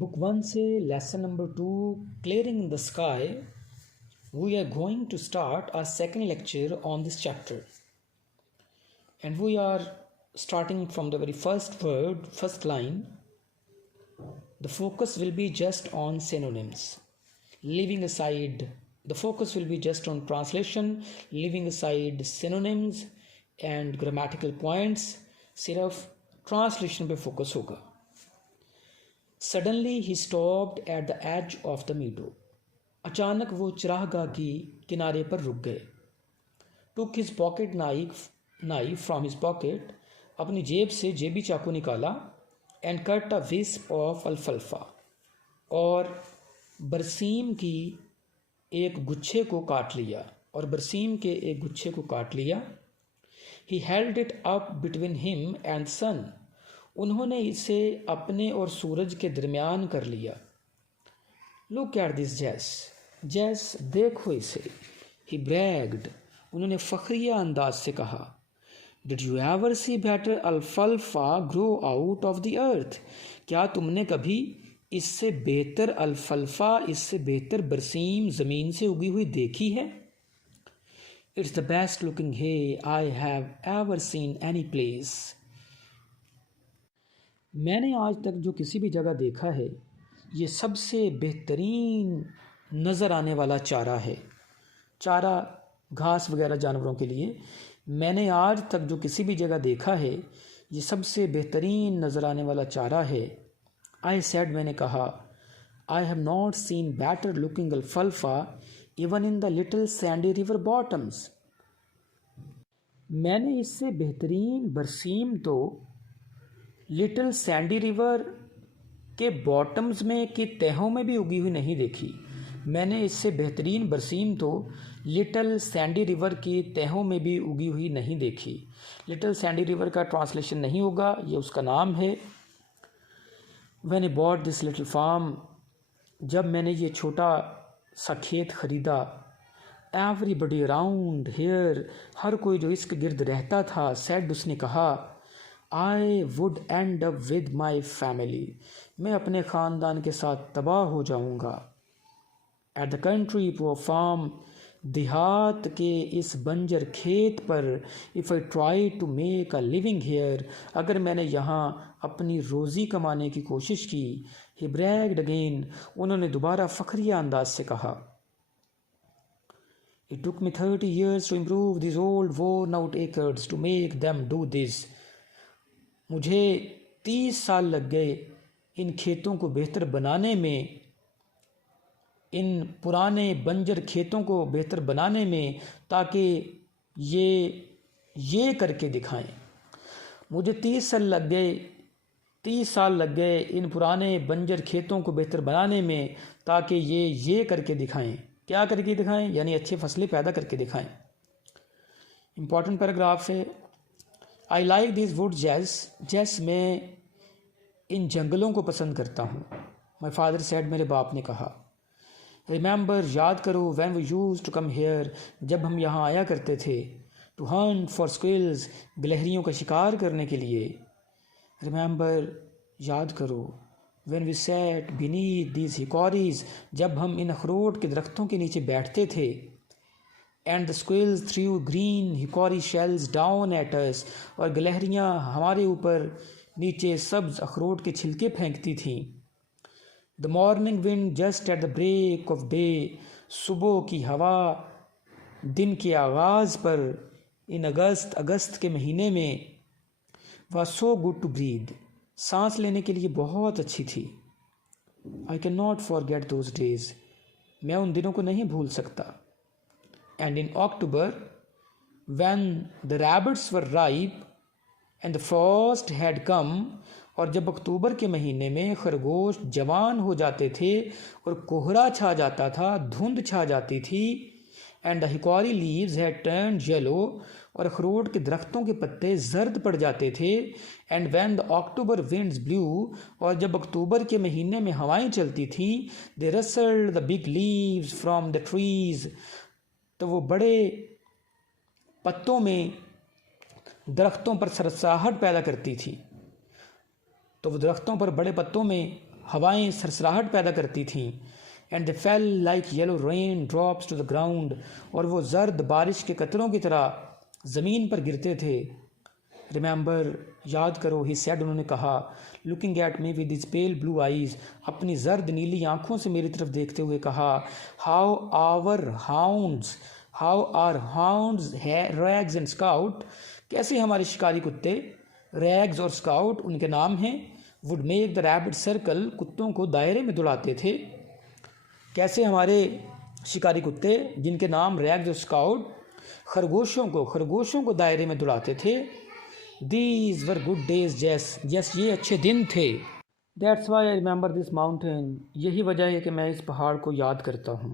Book 1 से lesson number 2 clearing the sky. We are going to start our second lecture on this chapter, and we are starting from the very first word, first line. The focus will be just on synonyms, leaving aside the focus will be just on translation, leaving aside synonyms and grammatical points. सिर्फ translation पे focus होगा. Suddenly he stopped at the edge of the meadow. अचानक वो चरागाह की किनारे पर रुक गए. Took his pocket knife from his pocket. अपनी जेब से जेबी चाकू निकाला. And cut a wisp of alfalfa. और बरसीम की एक गुच्छे को काट लिया. He held it up between him and the sun. उन्होंने इसे अपने और सूरज के दरमियान कर लिया. Look at this Jess, देखो इसे. He bragged. उन्होंने फखरिया अंदाज से कहा. Did you ever see better alfalfa grow out of the earth? क्या तुमने कभी इससे बेहतर अल्फल्फा, इससे बेहतर बरसीम ज़मीन से उगी हुई देखी है? It's the best looking hay I have ever seen any place. मैंने आज तक जो किसी भी जगह देखा है, ये सबसे बेहतरीन नज़र आने वाला चारा है. चारा घास वगैरह जानवरों के लिए. मैंने आज तक जो किसी भी जगह देखा है, ये सबसे बेहतरीन नज़र आने वाला चारा है. I said, मैंने कहा. I have not seen better looking alfalfa even in the little sandy river bottoms. मैंने इससे बेहतरीन बरसीम तो लिटिल सैंडी रिवर के बॉटम्स में की तहों में भी उगी हुई नहीं देखी. मैंने इससे बेहतरीन बरसीम तो लिटिल सैंडी रिवर की तहों में भी उगी हुई नहीं देखी. लिटिल सैंडी रिवर का ट्रांसलेशन नहीं होगा, ये उसका नाम है. When I bought this little farm, जब मैंने ये छोटा सा खेत ख़रीदा. Everybody around here, हर कोई जो इसके गिर्द रहता था, said, उसने कहा, I would end up with my family. मैं अपने ख़ानदान के साथ तबाह हो जाऊंगा. At the country poor farm, देहात के इस बंजर खेत पर, if I try to make a living here, अगर मैंने यहाँ अपनी रोज़ी कमाने की कोशिश की. He bragged again. उन्होंने दोबारा फ़खरिया अंदाज से कहा. It took me 30 years to improve these old worn out acres to make them do this. मुझे 30 साल लग गए इन खेतों को बेहतर बनाने में, इन पुराने बंजर खेतों को बेहतर बनाने में, ताकि ये करके दिखाएं. मुझे 30 साल लग गए इन पुराने बंजर खेतों को बेहतर बनाने में, ताकि ये करके दिखाएं. क्या करके दिखाएं? यानी अच्छी फसलें पैदा करके दिखाएं. इम्पॉर्टेंट पैराग्राफ है. आई लाइक दिस वुड जैस मैं इन जंगलों को पसंद करता हूँ. माई फादर सेड, मेरे बाप ने कहा. रिमेंबर, याद करो. When we used to come here, जब हम यहाँ आया करते थे. टू हंट फॉर स्क्विल्स, गिलहरियों का शिकार करने के लिए. रिमेंबर, याद करो. When we sat beneath these hickories, जब हम इन अखरोट के दरख्तों के नीचे बैठते थे. And the squirrels threw green hickory shells down at us, और गिलहरियाँ हमारे ऊपर नीचे सब्ज अखरोट के छिलके फेंकती थीं. The morning wind just at the break of day, सुबह की हवा दिन के आगाज़ पर, इन अगस्त के महीने में. was so good to breathe, सांस लेने के लिए बहुत अच्छी थी. I cannot forget those days, मैं उन दिनों को नहीं भूल सकता. And in October, when the rabbits were ripe and the frost had come, और जब अक्टूबर के महीने में खरगोश जवान हो जाते थे और कोहरा छा जाता था, धुंध छा जाती थी. And the hickory leaves had turned yellow, और अखरोट के दरख्तों के पत्ते जर्द पड़ जाते थे. And when the October winds blew, और जब अक्टूबर के महीने में हवाएं चलती थीं, they rustled the big leaves from the trees, तो वो बड़े पत्तों में दरख्तों पर सरसाहट पैदा करती थी. तो वो दरख्तों पर बड़े पत्तों में हवाएं सरसराहट पैदा करती थीं। And they fell like yellow rain drops to the ground, और वो जर्द बारिश के कतरों की तरह ज़मीन पर गिरते थे। रिमेंबर, याद करो, ही सेड, उन्होंने कहा, looking at me with his pale blue eyes, अपनी जर्द नीली आंखों से मेरी तरफ देखते हुए कहा, how are hounds Rags and Scout, कैसे हमारे शिकारी कुत्ते, रैग्स और स्काउट उनके नाम हैं, would make the rabbit circle, कुत्तों को दायरे में दौड़ाते थे। कैसे हमारे शिकारी कुत्ते जिनके नाम रैग्स और स्काउट खरगोशों को दायरे में दौड़ाते थे। These were good days, Jess, ये अच्छे दिन थे। That's why I remember this mountain, यही वजह है कि मैं इस पहाड़ को याद करता हूँ।